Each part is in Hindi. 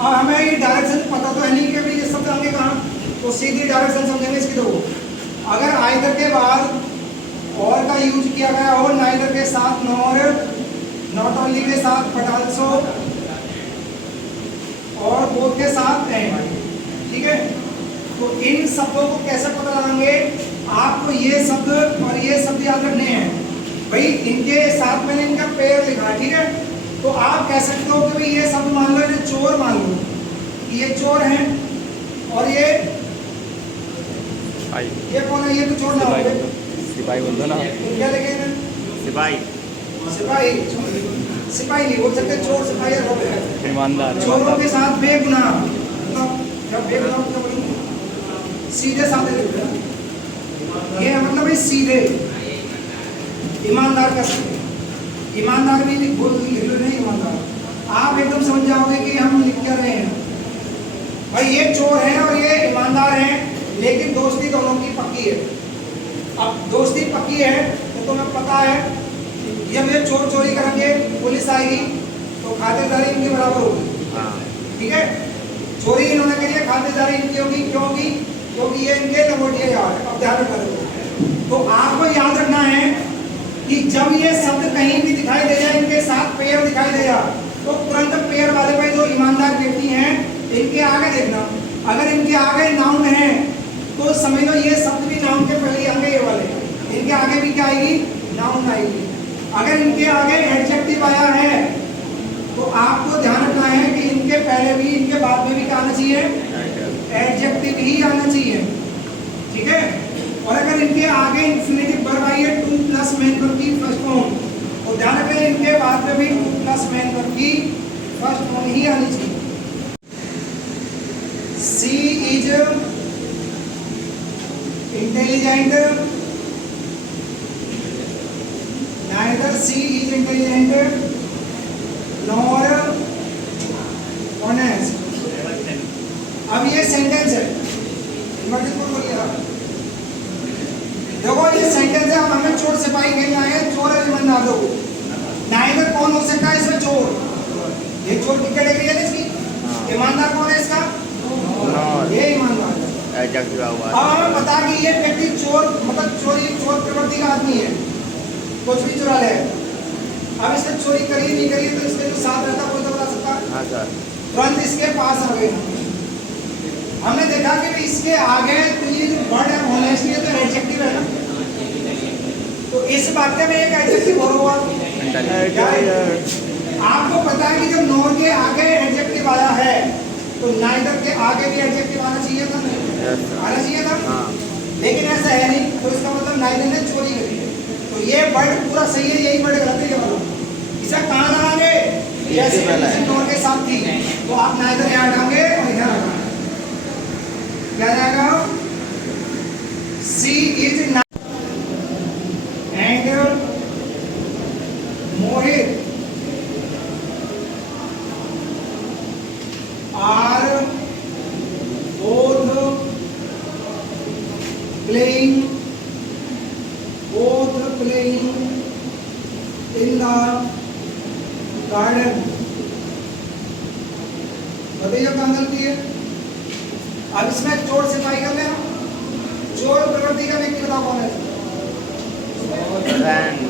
और हमें ये डायरेक्शन पता तो है नहीं कि भाई ये शब्द आगे कहाँ, तो सीधी डायरेक्शन समझेंगे इसकी। तो अगर आइदर के बाद और का यूज किया गया हो, नाइदर के साथ नॉर, नॉट ओनली के साथ बट आल्सो, और बोथ के साथ एंड, ठीक है। तो इन शब्दों को कैसे पता लगाएंगे, आपको ये शब्द और ये शब्द याद रखने हैं भाई, इनके साथ मैंने इनका पेयर लिखा है, ठीक है। तो आप कह सकते हो कि भाई ये शब्द मान लो, इन्हें चोर मान लो, ये चोर है, और ये कौन है, ये तो चोर ना हो गए, सिपाही बोल दो ना, क्या लिखे हैं, सिपाही, सिपाही, सिपाही नहीं बोल सकते, चोर सिपाही हो गए, ईमानदार, चोरों के साथ बेगुनाह, मतलब जब बेगुनाह क्या बोलेंगे, सीधे साधे लिखते हैं, ये मतलब भाई सीधे, ईमानदार का सकते, ईमानदार भी बोल लिख लो, नहीं ईमानदार, आप एकदम समझ जाओगे कि हम लिख क्या रहे हैं भाई। ये चोर है और ये ईमानदार है, लेकिन दोस्ती दोनों की पक्की है। अब दोस्ती पक्की है तो तुम्हें पता है जब ये चोर चोरी करेंगे, पुलिस आएगी तो खातिरदारी इनके बराबर होगी, ठीक है। चोरी इन्होंने करी है, खातिरदारी इनकी होगी, क्योंकि ये इनके लंगोटिया यार है। अब ध्यान रखना, तो आपको याद रखना है कि जब ये शब्द कहीं भी दिखाई दे जाए, इनके साथ पेयर दिखाई दे जाए, तो तुरंत पेयर वाले भाई जो ईमानदार व्यक्ति हैं, इनके आगे देखना। अगर इनके आगे नाउन है तो समझ लो ये शब्द भी नाउन के पहले आगे, ये वाले इनके आगे भी क्या आएगी, नाउन आएगी। अगर इनके आगे एडजेक्टिव आया है तो आपको ध्यान रखना है कि इनके पहले भी, इनके बाद में भी क्या आना चाहिए, एडजेक्टिव ही आना चाहिए, ठीक है। और अगर इनके आगे इंफिनिटिव वर्ब आई है, टू प्लस मेन वर्ब की फर्स्ट फॉर्म, तो ध्यान रखें इनके बाद में भी टू प्लस मेन वर्ब की फर्स्ट फॉर्म ही आनी चाहिए। She is intelligent, neither she is intelligent nor honest. अब ये सेंटेंस है, देखो ये सेंटेंस है। अब हमें चोर सिपाही खेलना है, चोर और ईमानदार दो, नाइदर कौन हो सकता है इसमें, चोर, ये चोर की कैटेगरी है इसकी, ईमानदार कौन है इसका, ये ईमानदार है। अब हमें पता कि ये व्यक्ति चोर, मतलब चोर प्रवृत्ति का आदमी है, कुछ भी चुरा ले। अब इसने चोरी करी नहीं करी, तो इसके जो साथ रहता कोई तो बता सकता, तुरंत इसके पास आ गए। हमने देखा कि इसके आगे तो ये जो वर्ड है ऑनेस्ट, ये तो एडजेक्टिव है ना, तो इस वाक्य में एक एडजेक्टिव और हुआ। आपको पता है कि जब नॉर के आगे एडजेक्टिव आया है तो नाइदर के आगे भी एडजेक्टिव आना चाहिए था, आना चाहिए था, लेकिन ऐसा है नहीं, तो इसका मतलब नाइदर ने चोरी करी है। तो ये वर्ड पूरा सही है, यही वर्ड गलत है ये वाला। इसे कहाँ लगाएंगे, जैसे नॉर के साथ थी, तो आप नाइदर यहाँ डालेंगे और यहाँ लगाएंगे, क्या जाएगा, she is and Mohit are both playing in the garden। बताइए क्या गलती है। अब इसमें चोर सिपाही कर लेना, चोर प्रवृत्ति का व्यक्ति बताओ कौन है,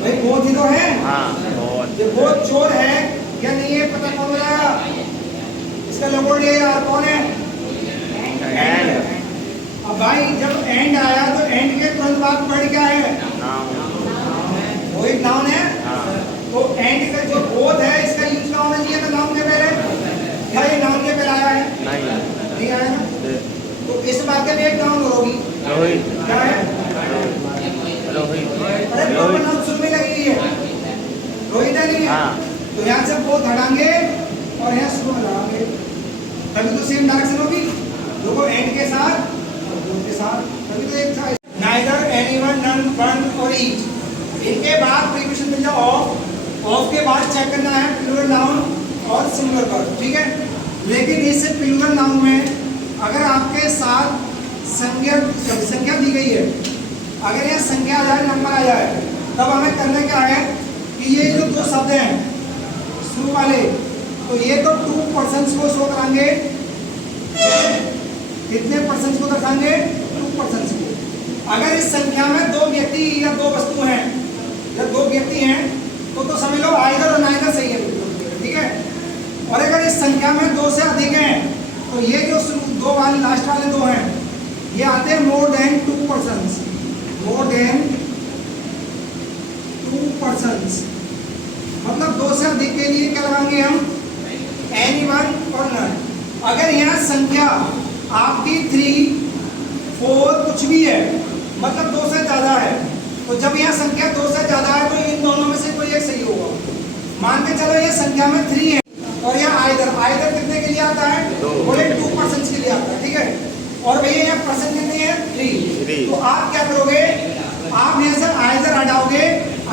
भाई बहुत ही तो है, ये बहुत चोर है या नहीं है पता कौन लगाया, इसका लंगोटिया यार कौन है, एंड। अब भाई जब एंड आया तो एंड के तुरंत बाद वर्ड क्या है, वो एक नाउन है, तो एंड का जो बोथ है इसका यूज क्या होना चाहिए था नाउन के पहले, क्या ये नाउन के पहले आया है, नहीं आया ना, तो इस वाक्य में एक नाउन होगी, क्या है, अरे प्रॉपर नाउन सुनने लगी है, रोहित है नहीं है, तो यहाँ से बोथ हटाएंगे और यहाँ शुरू में लगाएंगे, तभी तो सेम डायरेक्शन होगी, देखो एंड के साथ और बोथ के साथ, तभी तो एक था। नाइदर, एनीवन, नन, वन और ईच, इनके बाद प्रीपोजिशन मिल जाए ऑफ, ऑफ के बाद चेक करना है प्लूरल नाउन और सिंगुलर वर्ब, ठीक है। लेकिन इस प्लूरल नाउन में अगर आपके साथ संख्या दी गई है, अगर यह संख्या आ जाए, नंबर आ जाए, तब हमें करना क्या है कि ये जो दो शब्द हैं शुरू वाले, तो ये तो 2 पर्सन्स को शो कराएंगे, कितने पर्सन्स को दर्शाएंगे? 2 पर्सन्स को। अगर इस संख्या में 2 व्यक्ति या 2 वस्तु हैं या 2 व्यक्ति हैं तो समझ लो आइदर और नाइदर सही है, ठीक है। और अगर इस संख्या में 2 से अधिक हैं तो ये जो 2 वाले लास्ट वाले 2 हैं ये आते हैं more than 2 persons, more than 2 persons. मतलब 2 से अधिक के लिए क्या लगाएंगे हम? एनीवन और नन। अगर यहाँ संख्या आपकी 3, 4 कुछ भी है, मतलब 2 से ज्यादा है, तो जब यहाँ संख्या 2 से ज्यादा है तो इन दोनों में से कोई एक सही होगा। मान के चलो ये संख्या में 3 है और यह आइदर, आइदर कितने के लिए आता है? बोले 2 पर्सन के लिए आता है, ठीक है। और भैया यहाँ पर्सन कितने हैं? 3। तो आप क्या करोगे? आप यहाँ से आइदर हटाओगे,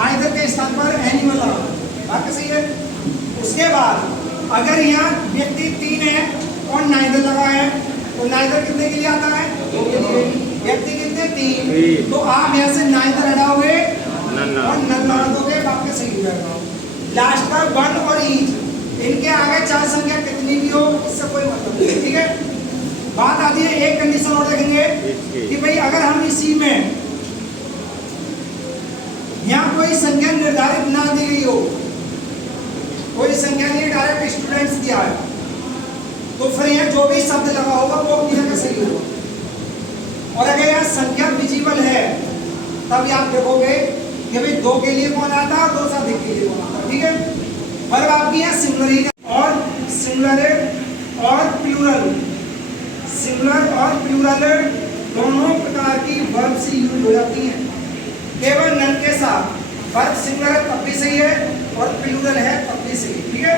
आइदर के स्थान पर एनिमल लगाओगे, बात सही है। उसके बाद अगर यहाँ व्यक्ति 3 है और नाइदर लगा है तो नाइदर कितने के लिए आता है? 2 के लिए। व्यक्ति कितने? 3। तो आप यहाँ से नाइदर हटाओगे और नन लगा दोगे, बात सही हो जाएगा। लास्ट पर 1 और ईच, इनके आगे 4 संख्या कितनी भी हो इससे कोई मतलब नहीं, ठीक है। बात आती है एक कंडीशन और देखेंगे कि भाई अगर हम इसी में यहाँ कोई संख्या निर्धारित ना दी गई हो, कोई संख्या नहीं, डायरेक्ट स्टूडेंट्स दिया है, तो फिर यहाँ जो भी शब्द लगा होगा वो अपनी जगह सही होगा। और अगर यहाँ संख्या विजिबल है तब आप देखोगे कि भाई 2 के लिए कौन आता है और 2 से अधिक के लिए कौन आता है, ठीक है। पर आपकी यहाँ सिंगुलर ही और सिंगुलर और प्लूरल, सिंगुलर और प्लूरल दोनों प्रकार की वर्ब से यूज हो जाती हैं। केवल नन के साथ वर्ब सिंगुलर है तब भी सही है और प्लूरल है तब भी सही है, ठीक है।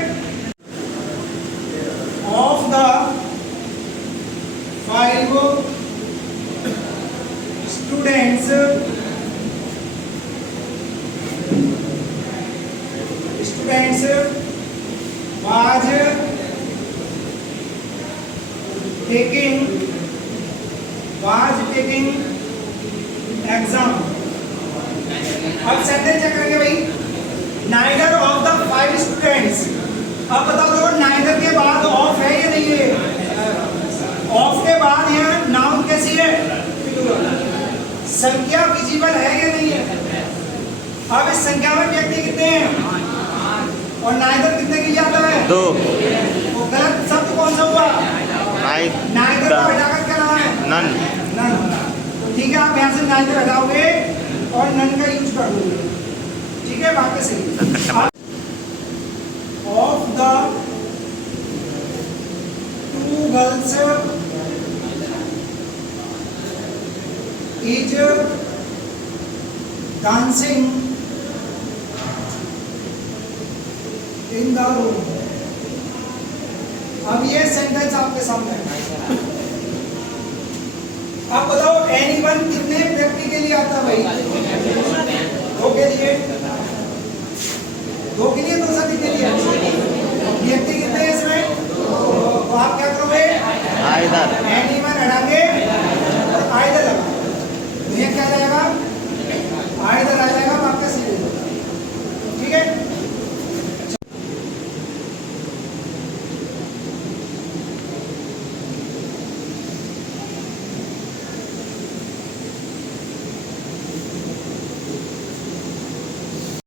Of the 5 students was taking exam. अब सेंटेंस चेक करेंगे भाई, नाइदर ऑफ द 5 स्टूडेंट्स। अब बताओ देखो नाइदर के बाद ऑफ है या नहीं है? ऑफ के बाद यहाँ नाउन कैसी है? संख्या विजिबल है या नहीं है? अब इस संख्या में व्यक्ति कितने हैं और नाइदर कितने के लिए आता है? 2। तो गलत शब्द कौन सा हुआ? नाइदर को हटाकर क्या लगा है? नन। नन। तो ठीक है, आप यहाँ से नाइदर हटाओगे और नन का यूज कर दोगे, ठीक है, बात सही। Of the 2 girls is dancing in the room. अब ये सेंटेंस आपके सामने है। आप बताओ एनीवन कितने व्यक्ति के लिए आता है भाई? 2 के लिए। 2 के लिए